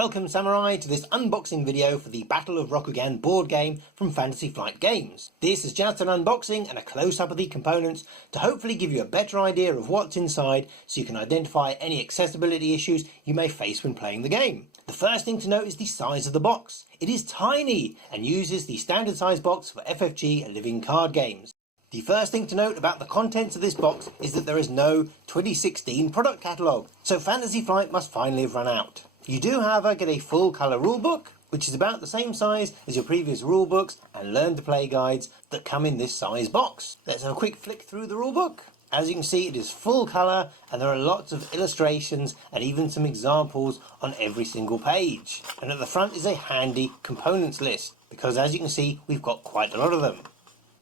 Welcome Samurai to this unboxing video for the Battle of Rokugan board game from Fantasy Flight Games. This is just an unboxing and a close-up of the components to hopefully give you a better idea of what's inside so you can identify any accessibility issues you may face when playing the game. The first thing to note is the size of the box. It is tiny and uses the standard size box for FFG living card games. The first thing to note about the contents of this box is that there is no 2016 product catalogue, so Fantasy Flight must finally have run out. You do, however, get a full colour rulebook, which is about the same size as your previous rulebooks and learn to play guides that come in this size box. Let's have a quick flick through the rulebook. As you can see, it is full colour and there are lots of illustrations and even some examples on every single page. And at the front is a handy components list, because as you can see, we've got quite a lot of them.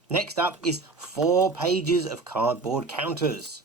Next up is 4 pages of cardboard counters,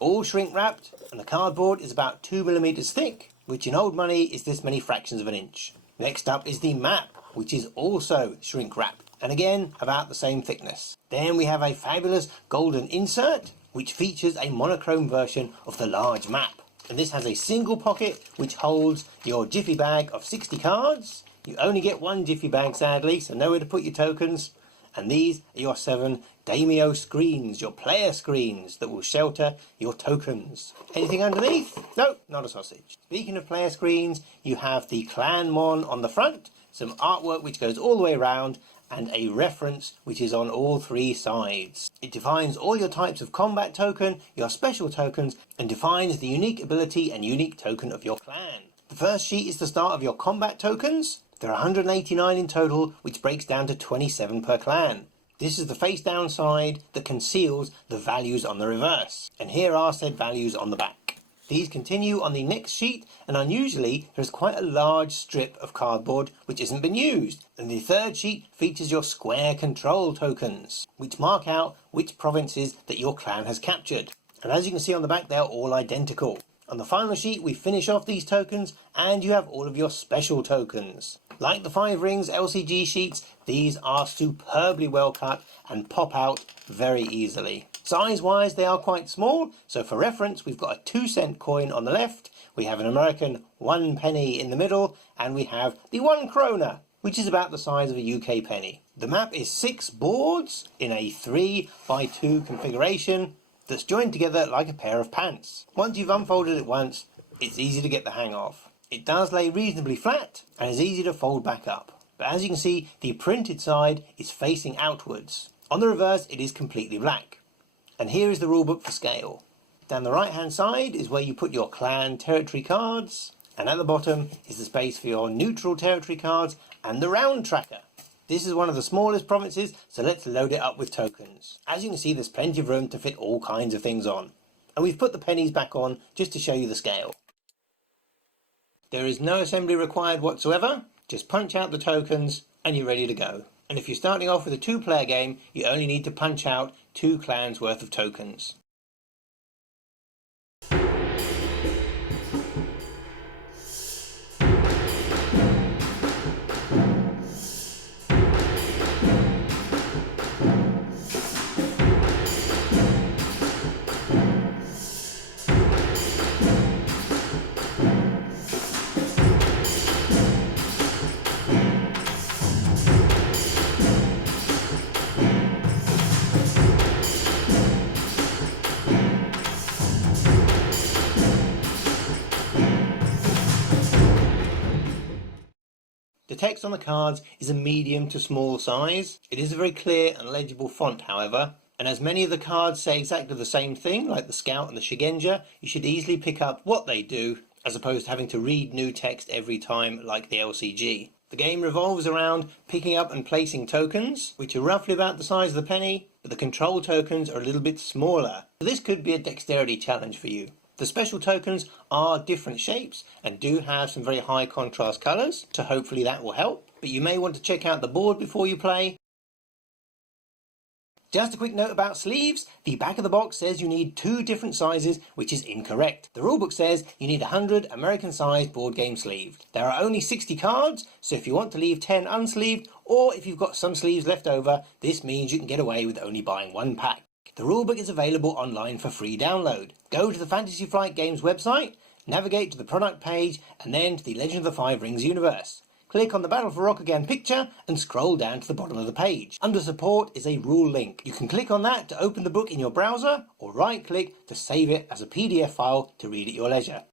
all shrink wrapped, and the cardboard is about 2mm thick, which in old money is this many fractions of an inch. Next up is the map, which is also shrink wrapped, and again about the same thickness. Then we have a fabulous golden insert, which features a monochrome version of the large map. And this has a single pocket which holds your jiffy bag of 60 cards. You only get one jiffy bag sadly, so nowhere to put your tokens. And these are your 7 daimyo screens, your player screens that will shelter your tokens. Anything underneath? No, not a sausage. Speaking of player screens, you have the clan mon on the front, some artwork which goes all the way around, and a reference which is on all 3 sides. It defines all your types of combat token, your special tokens, and defines the unique ability and unique token of your clan. The first sheet is the start of your combat tokens. There are 189 in total, which breaks down to 27 per clan. This is the face down side that conceals the values on the reverse, and here are said values on the back. These continue on the next sheet, and unusually there is quite a large strip of cardboard which isn't been used. And the third sheet features your square control tokens, which mark out which provinces that your clan has captured. And as you can see on the back, they are all identical. On the final sheet we finish off these tokens and you have all of your special tokens. Like the 5 rings LCG sheets, these are superbly well cut and pop out very easily. Size wise they are quite small, so for reference we've got a 2-cent coin on the left, we have an American 1 penny in the middle, and we have the 1 krona, which is about the size of a UK penny. The map is 6 boards in a 3x2 configuration that's joined together like a pair of pants. Once you've unfolded it once, it's easy to get the hang of. It does lay reasonably flat and is easy to fold back up. But as you can see, the printed side is facing outwards. On the reverse, it is completely black. And here is the rulebook for scale. Down the right hand side is where you put your clan territory cards, and at the bottom is the space for your neutral territory cards and the round tracker. This is one of the smallest provinces, so let's load it up with tokens. As you can see, there's plenty of room to fit all kinds of things on. And we've put the pennies back on just to show you the scale. There is no assembly required whatsoever, just punch out the tokens and you're ready to go. And if you're starting off with a 2-player game, you only need to punch out 2 clans worth of tokens. The text on the cards is a medium to small size. It is a very clear and legible font, however, and as many of the cards say exactly the same thing, like the Scout and the Shigenja, you should easily pick up what they do, as opposed to having to read new text every time like the LCG. The game revolves around picking up and placing tokens, which are roughly about the size of the penny, but the control tokens are a little bit smaller. So this could be a dexterity challenge for you. The special tokens are different shapes and do have some very high contrast colours, so hopefully that will help. But you may want to check out the board before you play. Just a quick note about sleeves. The back of the box says you need 2 different sizes, which is incorrect. The rulebook says you need 100 American Sized Boardgame Sleeves. There are only 60 cards, so if you want to leave 10 unsleeved, or if you've got some sleeves left over, this means you can get away with only buying 1 pack. The rulebook is available online for free download. Go to the Fantasy Flight Games website, Navigate to the product page and then to the Legend of the Five Rings universe. Click on the Battle for Rokugan picture and scroll down to the bottom of the page. Under support is a rule link. You can click on that to open the book in your browser or right click to save it as a PDF file to read at your leisure.